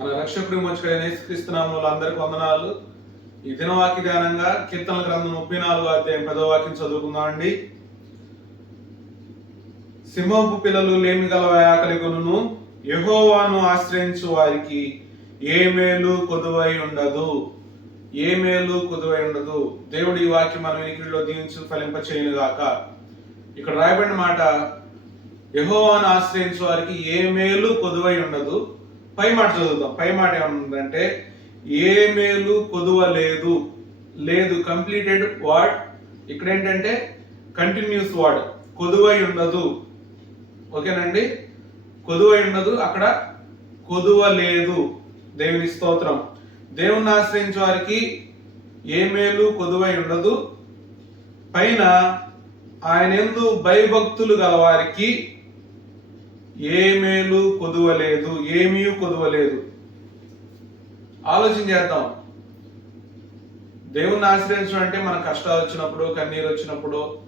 మన రక్షకుడి మోచుకైన యేసుక్రీస్తునామంలో అందరికి వందనాలు. ఈ దినవాక్య ధ్యానంగా కీర్తన గ్రంథం ముప్పై నాలుగు అధ్యాయం పదో వాక్యం చదువుకుందామండి సింహపు పిల్లలు లేమి గలవ ఆకలి కొనును ఆశ్రయించు వారికి ఏ మేలు కొదువై ఉండదు. ఏ మేలు కొదువై ఉండదు. దేవుడు ఈ వాక్యం మన వినికిడిలో దీవించు ఫలింప చేయను గాక. ఇక్కడ రాయబడిన మాట యహోవాను ఆశ్రయించు వారికి ఏ మేలు కొదువై ఉండదు. పై మాట చదువుతాం పై మాట ఏమంటుందంటే ఏ మేలు కొదువ లేదు లేదు కంప్లీటెడ్ వార్డ్ ఇక్కడ ఏంటంటే కంటిన్యూస్ వార్డ్ కొదువై ఉండదు. ఓకేనండి? కొదువై ఉండదు అక్కడ కొదువ లేదు దేవుని స్తోత్రం. దేవుణ్ణి ఆశ్రయించే వారికి ఏ మేలు కొదువై ఉండదు. పైన ఆయన ఎందు భయభక్తులు గలవారికి ఏ మేలు కొదువలేదు ఏమీ కొదువలేదు. ఆలోచన చేద్దాం. దేవుణ్ణి ఆశ్రయించడం అంటే మన కష్టాలు వచ్చినప్పుడు కన్నీరు వచ్చినప్పుడు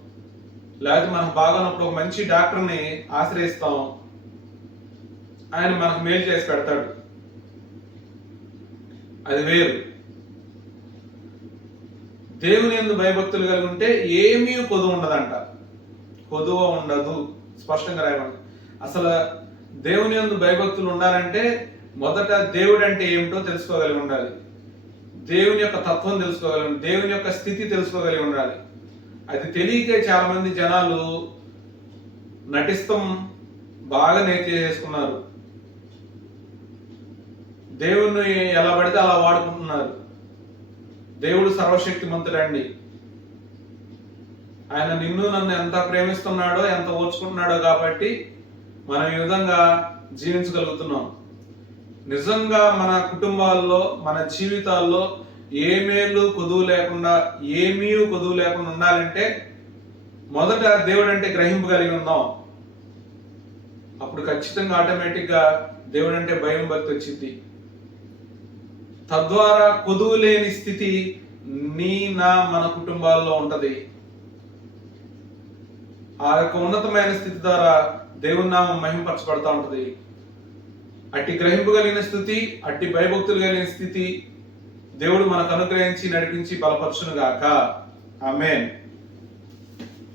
లేకపోతే మనకు బాగున్నప్పుడు ఒక మంచి డాక్టర్ని ఆశ్రయిస్తాం. ఆయన మనకు మేలు చేసి పెడతాడు. అది వేరు. దేవుని ఎందు భయభక్తులు కలిగి ఉంటే ఏమీ కొదువు ఉండదంట. కొదువ ఉండదు. స్పష్టంగా రాయమంట అసలు దేవుని ఎందు భయభక్తులు ఉండాలంటే మొదట దేవుడు అంటే ఏమిటో తెలుసుకోగలిగి ఉండాలి. దేవుని యొక్క తత్వం తెలుసుకోగలిగి దేవుని యొక్క స్థితి తెలుసుకోగలిగి ఉండాలి. అది తెలియకే చాలా మంది జనాలు నటిస్తాం బాగా నేర్చేసుకున్నారు. దేవుణ్ణి ఎలా పడితే అలా వాడుకుంటున్నారు. దేవుడు సర్వశక్తిమంతుడండి. ఆయన నిన్ను నన్ను ఎంత ప్రేమిస్తున్నాడో ఎంత ఓర్చుకుంటున్నాడో కాబట్టి మనం ఈ విధంగా జీవించగలుగుతున్నాం. నిజంగా మన కుటుంబాల్లో మన జీవితాల్లో ఏ మేలు కొదువు లేకుండా ఏమీ కొదువు లేకుండా ఉండాలంటే మొదట దేవుడు అంటే గ్రహింపు కలిగి ఉందాం. అప్పుడు ఖచ్చితంగా ఆటోమేటిక్గా దేవుడు అంటే భయం భక్తి వచ్చింది తద్వారా కొదువు లేని స్థితి నీ నా మన కుటుంబాల్లో ఉంటది. ఆ యొక్క ఉన్నతమైన స్థితి ద్వారా దేవుని నామం మహింపరచబడతా ఉంటుంది. అట్టి గ్రహింపు కలిగిన స్థితి అట్టి భయభక్తులు కలిగిన స్థితి దేవుడు మనకు అనుగ్రహించి నడిపించి బలపరచును గాక ఆమెన్.